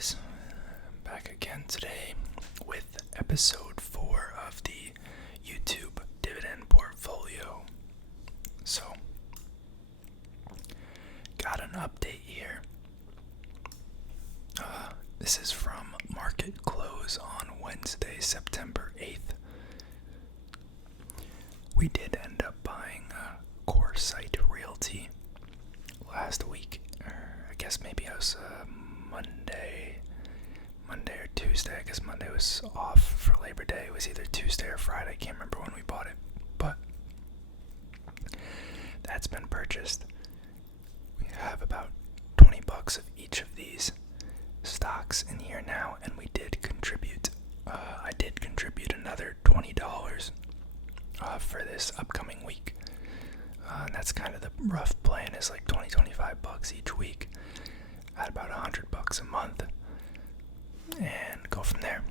guys, back again today with episode 4 of the YouTube Dividend portfolio. So, got an update here. This is from market close on Wednesday, September 8th. We did end up buying Core Site Realty last week, or I guess maybe it was Monday or Tuesday. I guess Monday was off for Labor Day. It was either Tuesday or Friday. I can't remember when we bought it, but that's been purchased. We have about $20 of each of these stocks in here now, and we did contribute. I did contribute another $20 for this upcoming week. And that's kind of the rough plan, is like $25 each week at about $100 a month, and go from there.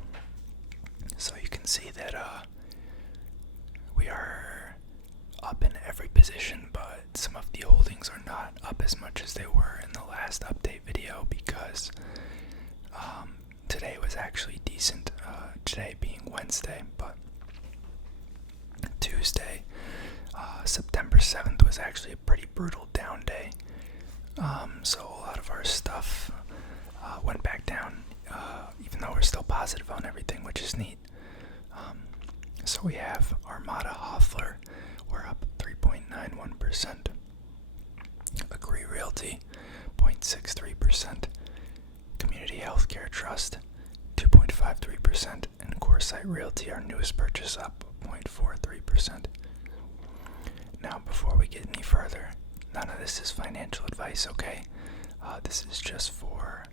So you can see that we are up in every position, but some of the holdings are not up as much as they were in the last update video, because today was actually decent, today being Wednesday, but Tuesday, September 7th, was actually a pretty brutal down day. So a lot of our stuff went back down, even though we're still positive on everything, which is neat. So we have Armada Hoffler, we're up 3.91%. Agree Realty, 0.63%. Community Healthcare Trust, 2.53%. And Core Site Realty, our newest purchase, up 0.43%. Now, before we get any further, none of this is financial advice, okay? This is just for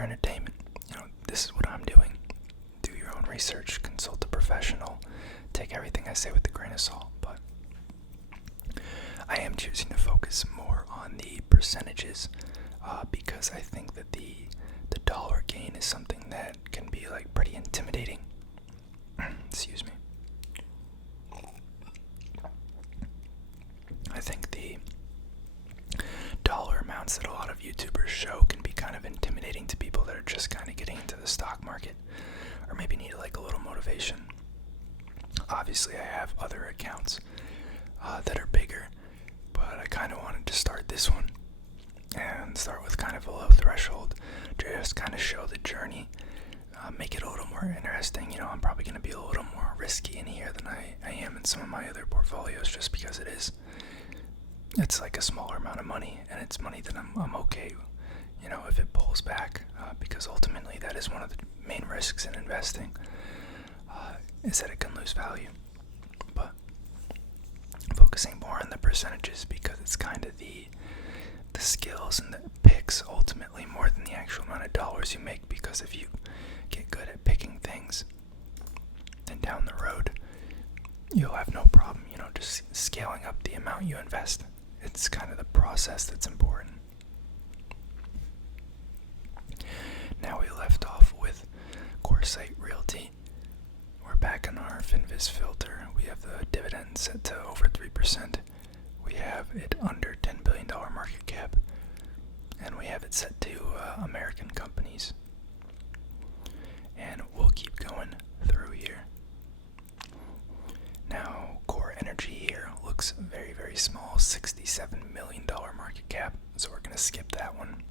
entertainment. This is what I'm doing. Do your own research, consult a professional, take everything I say with a grain of salt. But I am choosing to focus more on the percentages, because I think that the dollar gain is something that can be like pretty intimidating. Excuse me. I think the dollar amounts that a lot of YouTubers show can be kind of intimidating to people that are just kind of getting into the stock market, or maybe need like a little motivation. Obviously, I have other accounts that are bigger, but I kind of wanted to start this one and start with kind of a low threshold to just kind of show the journey, make it a little more interesting. I'm probably going to be a little more risky in here than I am in some of my other portfolios, just because it's like a smaller amount of money, and it's money that I'm okay, if it pulls back, because ultimately that is one of the main risks in investing, is that it can lose value. But focusing more on the percentages, because it's kind of the skills and the picks ultimately, more than the actual amount of dollars you make, because if you get good at picking things, then down the road you'll have no problem, just scaling up the amount you invest. It's kind of the process that's important. Now we left off with Core Site Realty. We're back on our Finviz filter. We have the dividend set to over 3%. We have it under $10 billion market cap. And we have it set to American companies. And we'll keep going through here. Now, Core Energy here looks very, very small, $67 million market cap, so we're going to skip that one.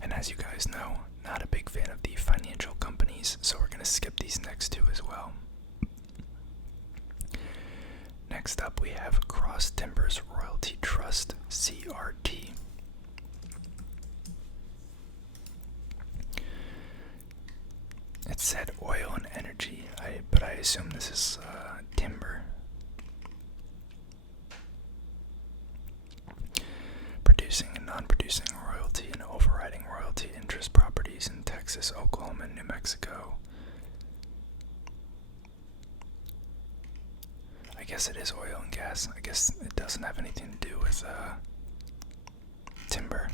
And as you guys know, not a big fan of the financial companies, so we're going to skip these next two as well. Next up, we have Cross Timbers Royalty Trust, CRT. It said oil and energy, but I assume this is timber. Producing and non-producing royalty and overriding royalty interest properties in Texas, Oklahoma, and New Mexico. I guess it is oil and gas. I guess it doesn't have anything to do with timber.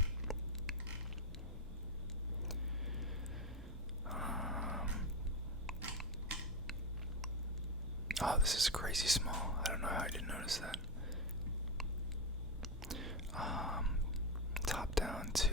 Oh, this is crazy small. I don't know how I didn't notice that. Top down to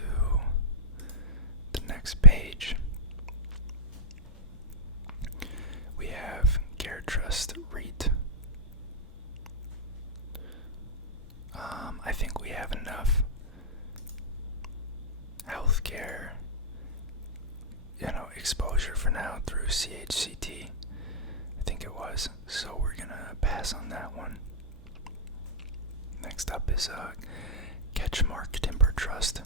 CHCT, I think it was. So we're gonna pass on that one. Next up is Ketchmark Timber Trust.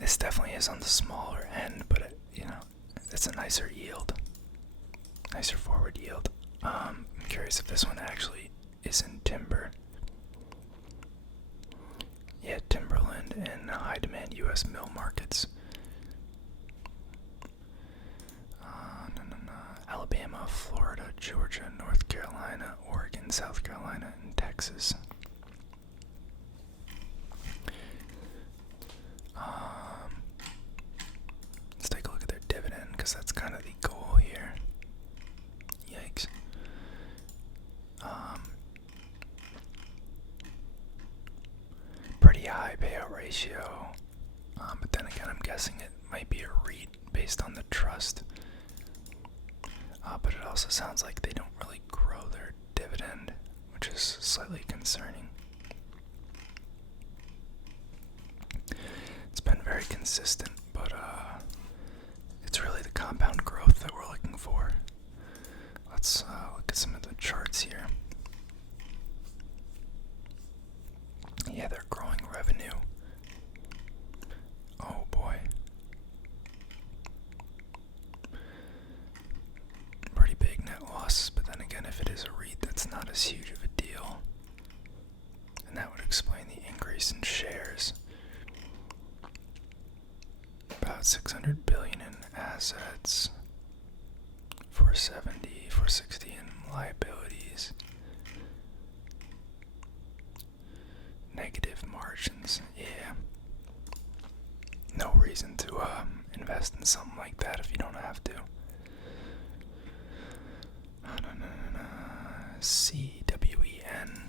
This definitely is on the smaller end, but it's a nicer yield, nicer forward yield. I'm curious if this one actually is in timber. Yeah, timberland and high demand U.S. mill markets. Alabama, Florida, Georgia, North Carolina, Oregon, South Carolina, and Texas. Let's take a look at their dividend, because that's kind of the goal here. Yikes. Pretty high payout ratio, but then again, I'm guessing it might be a REIT based on the trust. But it also sounds like they don't really grow their dividend, which is slightly concerning. It's been very consistent, but it's really the compound growth that we're looking for. Let's look at some of the charts here. Yeah, they're growing revenue. Oh boy. Pretty big net losses, but then again, if it is a REIT, that's not as huge of a deal. And that would explain the increase in shares. About $600 billion in assets, 470, 460 in liabilities. Negative margins, yeah. No reason to invest in something like that if you don't have to. CWEN,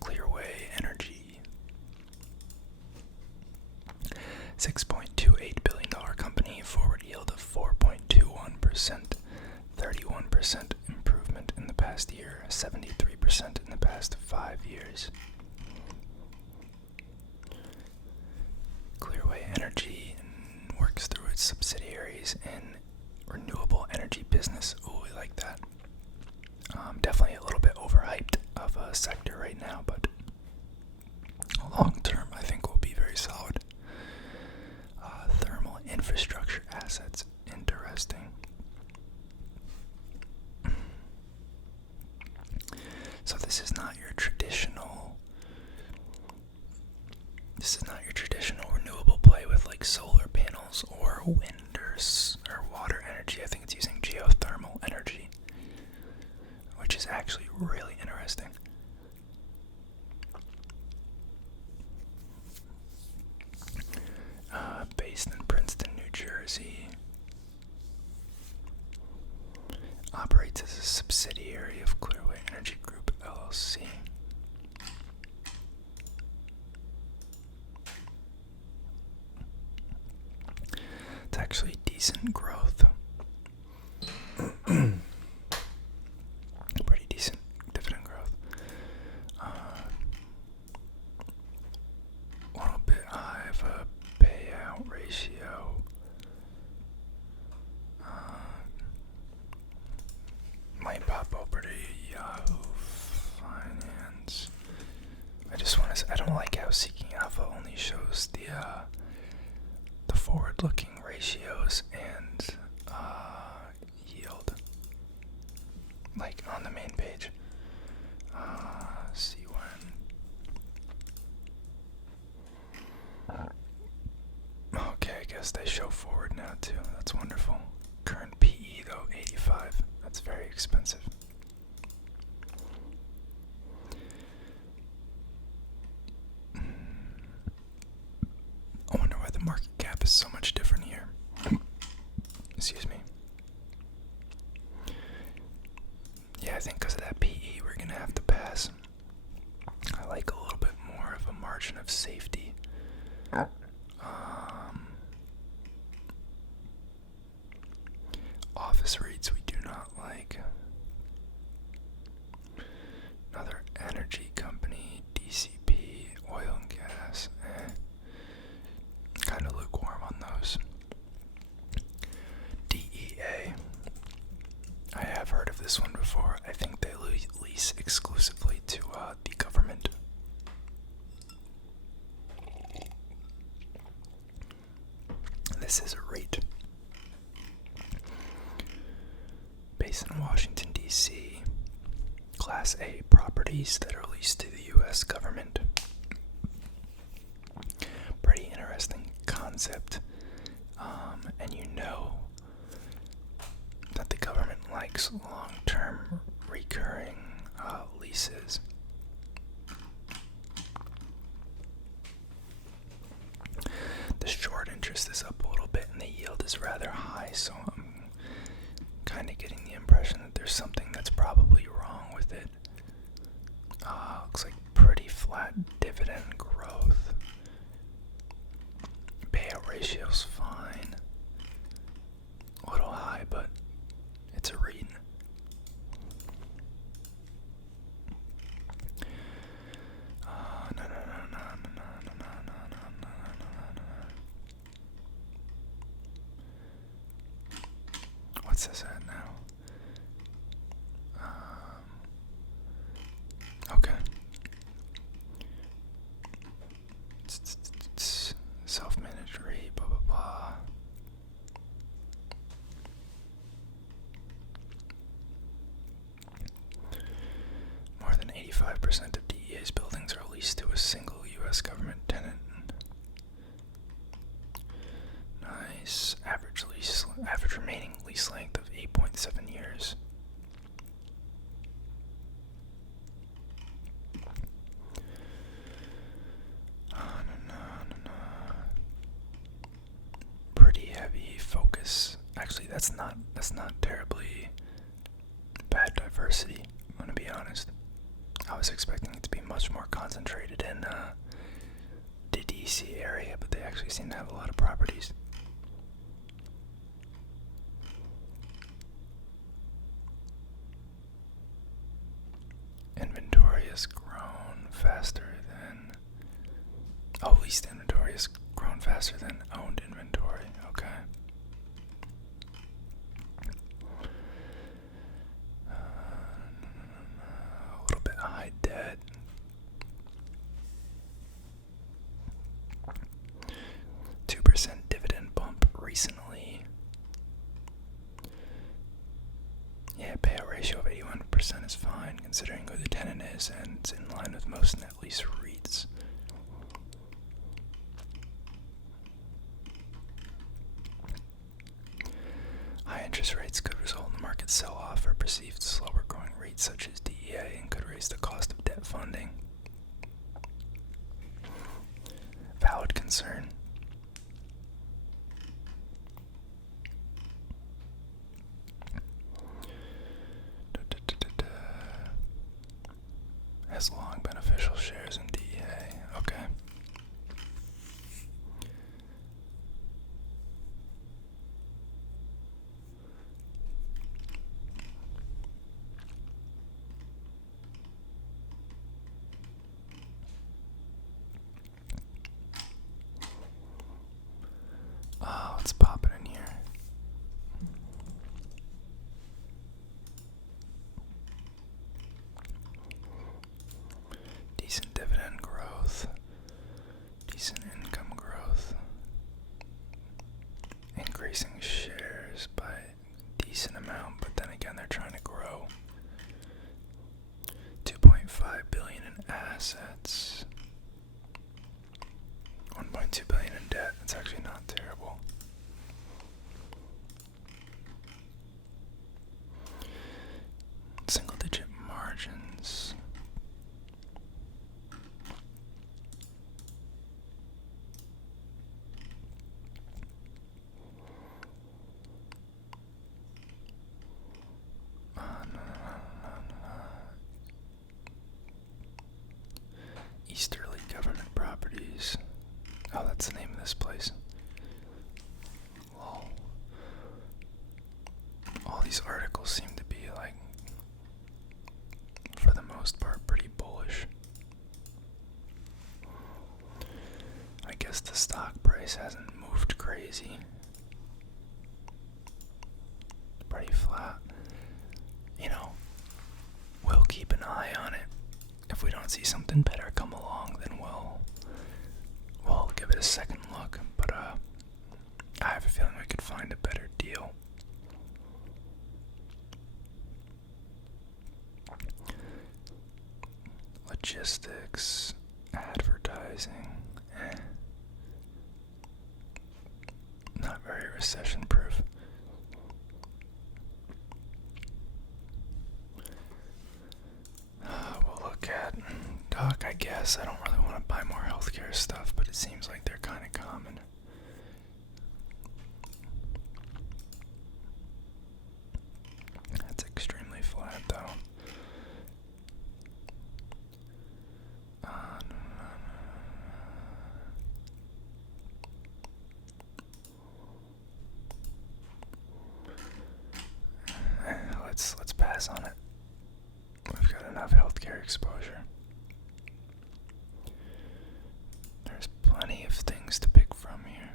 Clearway Energy, $6.28 billion company, forward yield of 4.21%, 31% improvement in the past year, 73% in the past 5 years. Clearway Energy works through its subsidiaries in renewable energy business. Ooh, we like that. Definitely a little bit overhyped of a sector right now, but long term I think will be very solid. Thermal infrastructure assets, interesting. So this is not your traditional renewable play with like solar panels or wind or water energy. I think it's using geothermal energy, which is actually really interesting. Based in Princeton, New Jersey. Operates as a subsidiary of Clearway Energy Group, LLC. It's actually decent growth. Pretty decent dividend growth. A little bit high of a payout ratio. Might pop over to Yahoo Finance. I don't like how Seeking Alpha only shows the forward-looking ratios and yield, like on the main page. See when. Okay, I guess they show forward now too. That's wonderful. Current PE though, 85. That's very expensive. I wonder why the market cap is so much different here. Excuse me. Yeah, I think because of that PE, we're going to have to pass. I like a little bit more of a margin of safety. Office REITs we do not like. Another energy company, DCP, oil and gas. Class A properties that are leased to the U.S. government. Pretty interesting concept. And you know that the government likes long-term recurring leases. The short interest is up a little bit and the yield is rather high, so I'm kind of getting the impression that there's something that's probably wrong with it. Looks like pretty flat dividend growth. Payout ratio's fine. A little high, but it's a REIT. What's this at now? Okay. Self-managed REIT, blah blah blah. More than 85% of DEA's buildings are leased to a single U.S. government tenant. Nice. Average remaining lease length of 8.7 years. Pretty heavy focus. Actually, that's not terribly bad diversity, I'm gonna be honest. I was expecting it to be much more concentrated in the DC area, but they actually seem to have a lot of properties. Inventory has grown faster than... Oh, leased inventory has grown faster than owned inventory. Okay. A little bit high debt. $2 dividend bump recently. Yeah, payout ratio of 81% is fine considering who the tenant is, and it's in line with most net lease REITs. High interest rates could result in the market sell-off for perceived slower growing REITs such as DEA and could raise the cost of debt funding. Valid concern. Has long beneficial shares in DEA. Okay. Let's pop it in here. Decent dividend growth, decent income growth, increasing shares by a decent amount, but then again they're trying to grow. $2.5 billion in assets, $1.2 billion in debt. That's actually not terrible. Single-digit margins. Easterly Government Properties. Oh, that's the name of this place. Lol. All these articles seem to be, like, for the most part, pretty bullish. I guess the stock price hasn't moved crazy. Pretty flat. You know, we'll keep an eye on it. If we don't see something better come along, then we'll give it a second look. But I have a feeling we could find a better deal. logistics, advertising, not very recession-proof. We'll look at Doc, I guess. I don't really want to buy more healthcare stuff, but it seems like they're kind of common. That's extremely flat, though. Let's pass on it. We've got enough healthcare exposure. There's plenty of things to pick from here.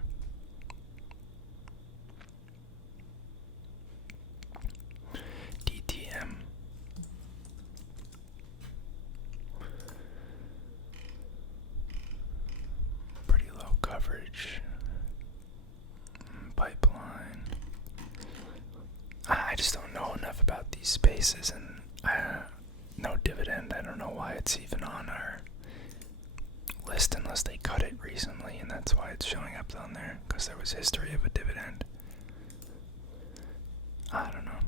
DTM. Pretty low coverage. Pipeline. I just don't know enough about these spaces, and no Dividend. I don't know why it's even on our list unless they cut it recently, and that's why it's showing up down there, because there was history of a Dividend. I don't know.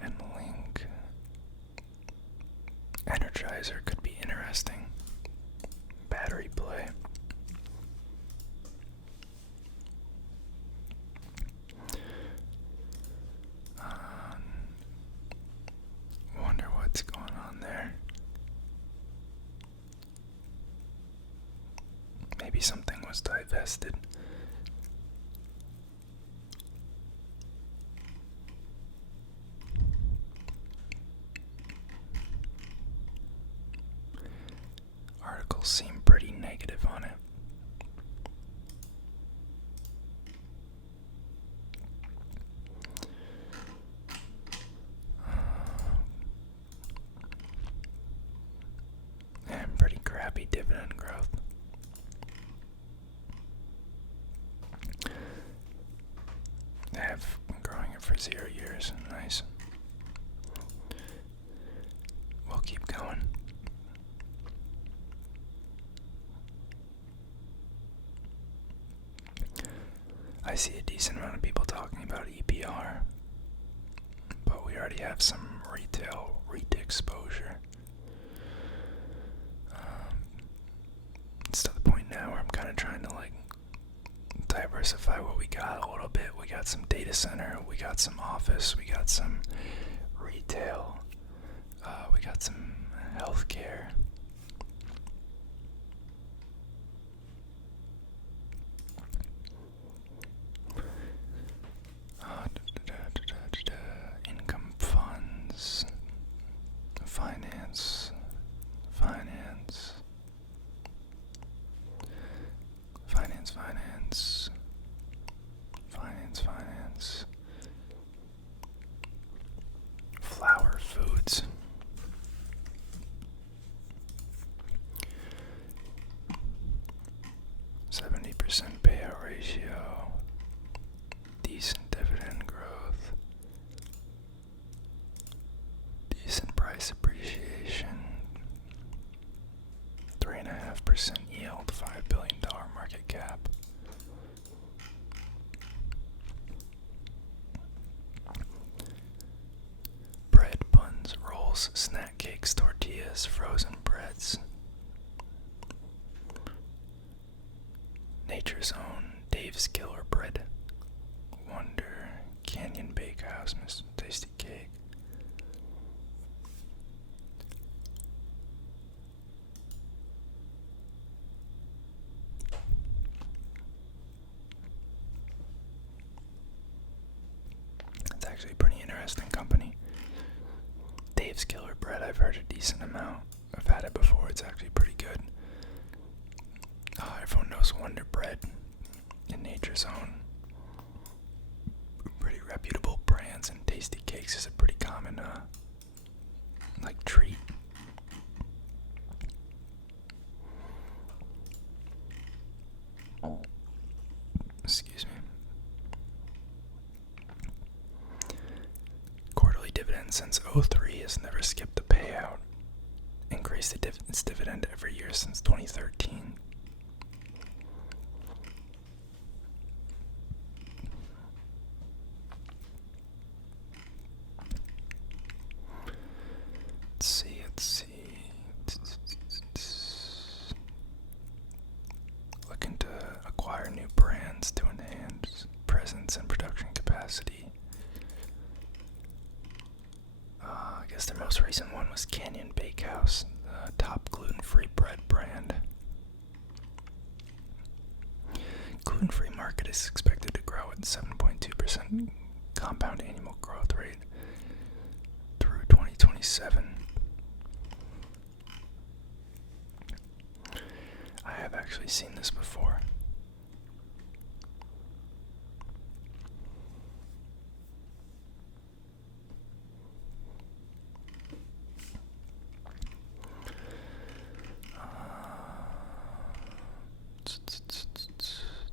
And Link. Energizer could be interesting. Battery play. Wonder what's going on there. Maybe something was divested. Articles seem pretty negative on it. And pretty crappy dividend growth. They have been growing it for 0 years. Nice. We'll keep going. I see a decent amount of people talking about EPR, but we already have some retail REIT exposure. It's to the point now where I'm kind of trying to diversify what we got a little bit. We got some data center, we got some office, we got some retail, we got some healthcare. Income funds, finance, flower foods. %70 payout ratio, decent dividend growth, decent price appreciation, 3.5% yield, $5 billion market cap. Bread, buns, rolls, snack cakes, tortillas, frozen breads. Nature's Own, Dave's Killer Bread, Wonder, Canyon Bakehouse, Mr. Tasty Cake. It's actually a pretty interesting company. Dave's Killer Bread, I've heard a decent amount. I've had it before, it's actually pretty good. Everyone knows Wonder Bread and Nature's Own. Pretty reputable brands, and Tasty Cakes is a pretty common treat. Excuse me. Quarterly dividends Dividend since '03 has never skipped a payout. Increased its dividend every year since 2013. Let's see. Looking to acquire new brands to enhance presence and production capacity. I guess their most recent one was Canyon Bakehouse, the top gluten-free bread brand. Gluten-free market is expected to grow at 7.2% compound annual growth rate through 2027. I have actually seen this before.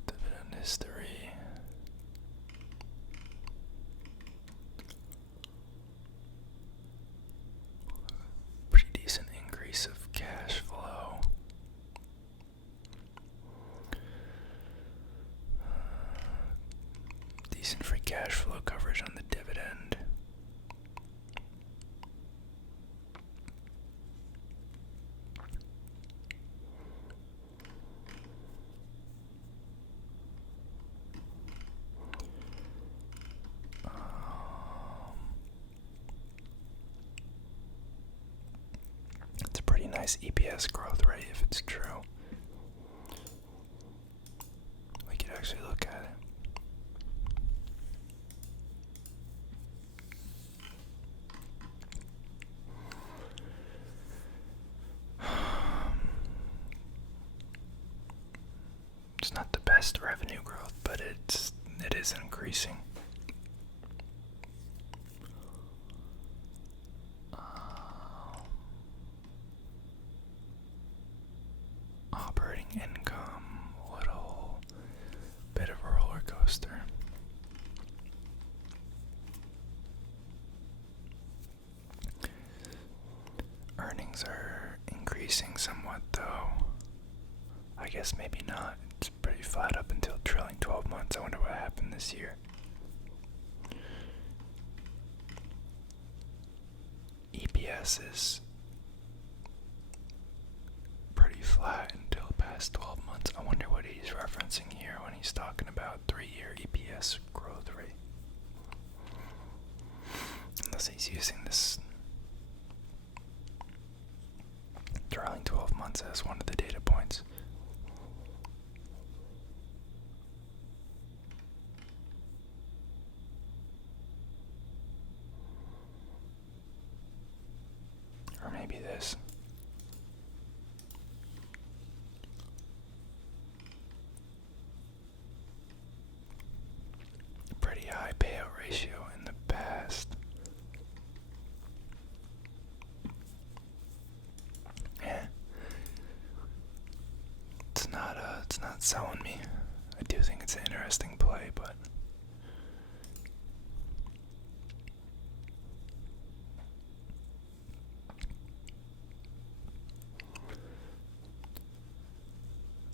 Dividend history. Pretty decent increase of cash flow. Decent free cash flow coverage on the dividend. It's a pretty nice EPS growth rate if it's true. We could actually look at it. It's not the best revenue growth, but it is increasing. Operating income, little bit of a roller coaster. Earnings are increasing somewhat, though. I guess maybe not. It's pretty flat up until trailing 12 months. I wonder what happened this year. EPS is pretty flat until the past 12 months. I wonder what he's referencing here when he's talking about 3-year EPS growth rate. Unless he's using this trailing 12 months as one of the data points. Or maybe this. Pretty high payout ratio in the past. Yeah. It's not selling me. I do think it's an interesting play, but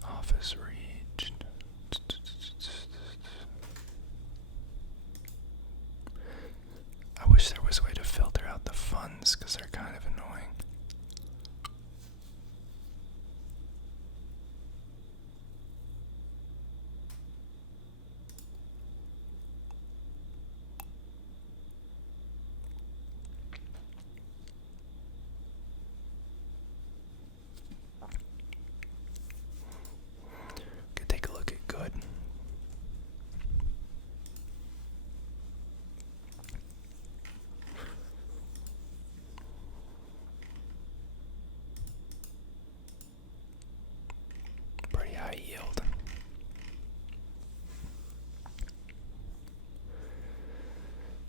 office reached. I wish there was a way to filter out the funds because they're kind of annoying. Could take a look at good. Pretty high yield.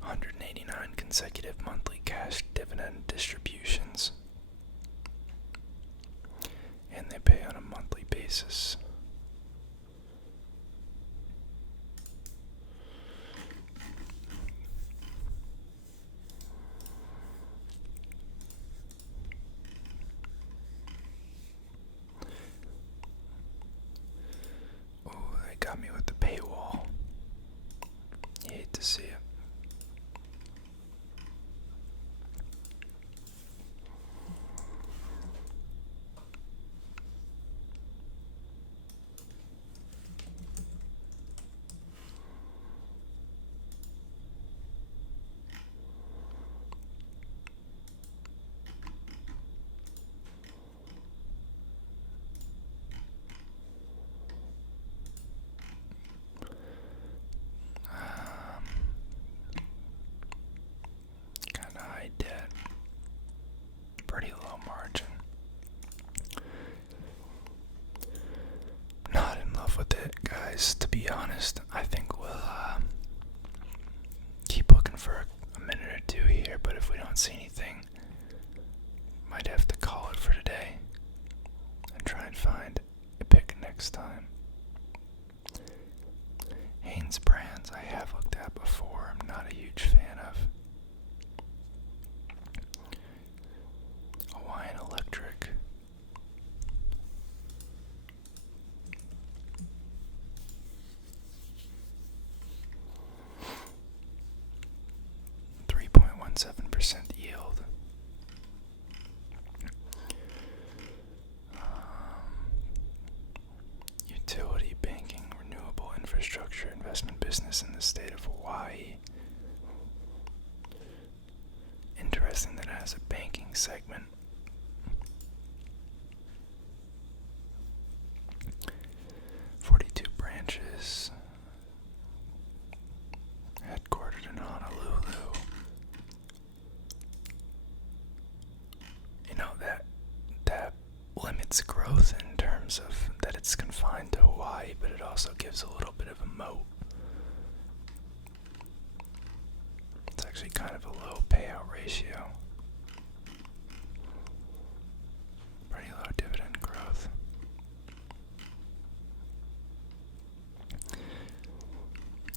$189 consecutive monthly cash dividend distributions. And they pay on a monthly basis. don't see anything, might have to call it for today and try and find a pick next time. Haynes Brands I have looked at before, I'm not a huge fan of. Hawaiian Electric. .17% yield. Utility, banking, renewable infrastructure, investment business in the state of Hawaii. Interesting that it has a banking segment. .42 branches. Headquartered in Honolulu. You know, that limits growth in terms of that it's confined to Hawaii, but it also gives a little bit of a moat. It's actually kind of a low payout ratio. Pretty low dividend growth.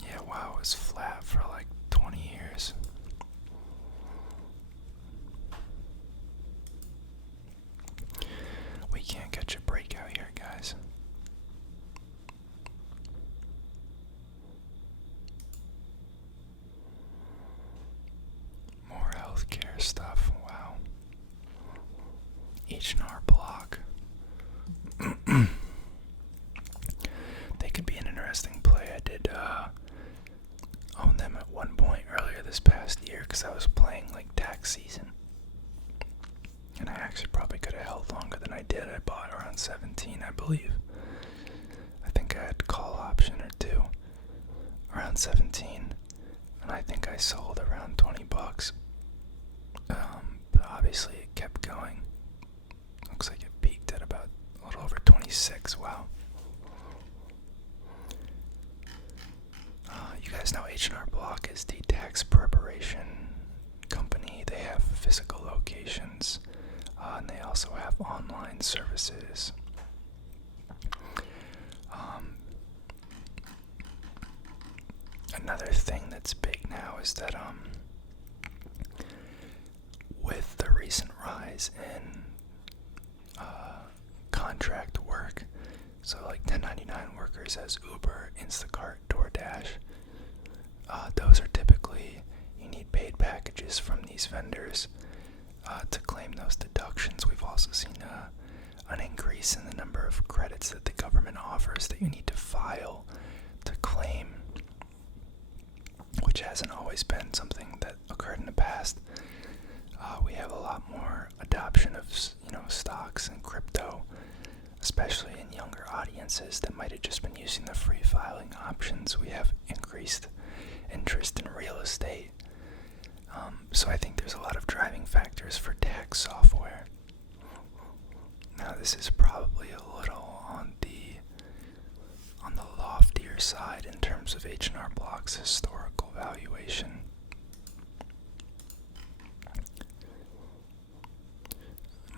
Yeah, wow, it was flat for like 20 years. We can't catch a breakout here, guys. More healthcare stuff, wow. H&R Block. They could be an interesting play. I did own them at one point earlier this past year because I was playing like tax season. And I actually probably could have held longer than I did. I bought around 17, I believe. I think I had call option or two around 17, and I think I sold around $20. But obviously it kept going. Looks like it peaked at about a little over 26. Wow. You guys know H&R Block is the tax preparation company. They have physical locations. And they also have online services. Another thing that's big now is that with the recent rise in contract work, so like 1099 workers as Uber, Instacart, DoorDash, those are typically, you need paid packages from these vendors to claim those deductions. We've also seen an increase in the number of credits that the government offers that you need to file to claim, which hasn't always been something that occurred in the past. We have a lot more adoption of, stocks and crypto, especially in younger audiences that might have just been using the free filing options. We have increased interest in real estate. So I think there's a lot of driving factors for tax software. Now this is probably a little on the loftier side in terms of H&R Block's historical valuation.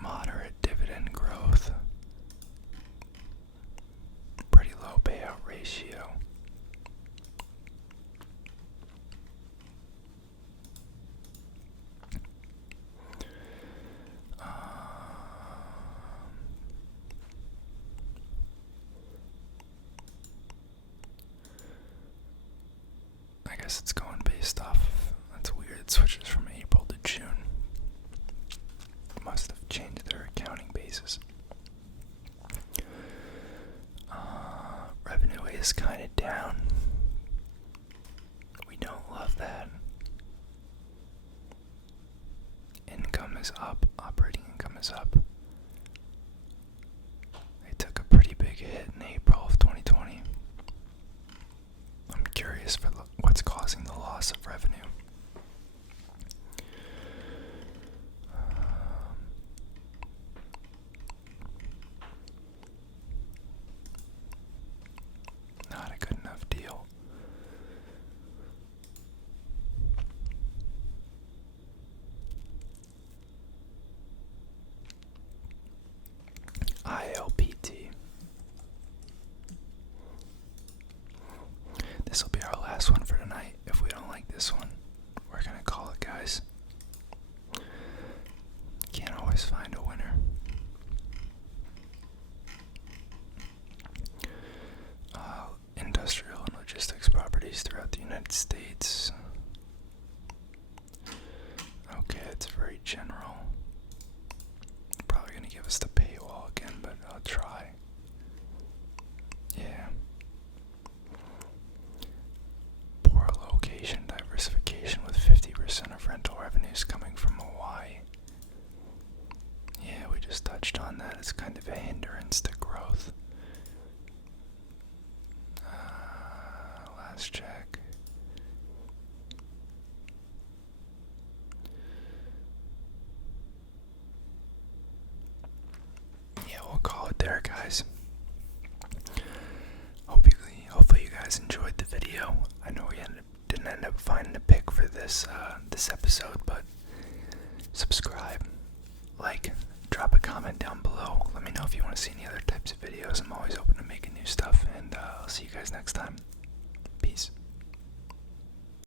Moderate dividend growth. Pretty low payout ratio. I guess it's going based off. That's weird. It switches from April to June. Must have changed their accounting basis. Revenue is kind of down. We don't love that. Income is up. Operating income is up. They took a pretty big hit in April of 2020. I'm curious for what's causing the loss of revenue. Not a good enough deal. general. Probably gonna give us the paywall again, but I'll try. Yeah. Poor location diversification with 50% of rental revenues coming from Hawaii. Yeah, we just touched on that. It's kind of a hindrance to growth. Last check. Yeah, we'll call it there, guys. Hopefully you guys enjoyed the video. I know we didn't end up finding a pick for this episode, but subscribe, like, drop a comment down below. Let me know if you want to see any other types of videos. I'm always open to making new stuff, and I'll see you guys next time.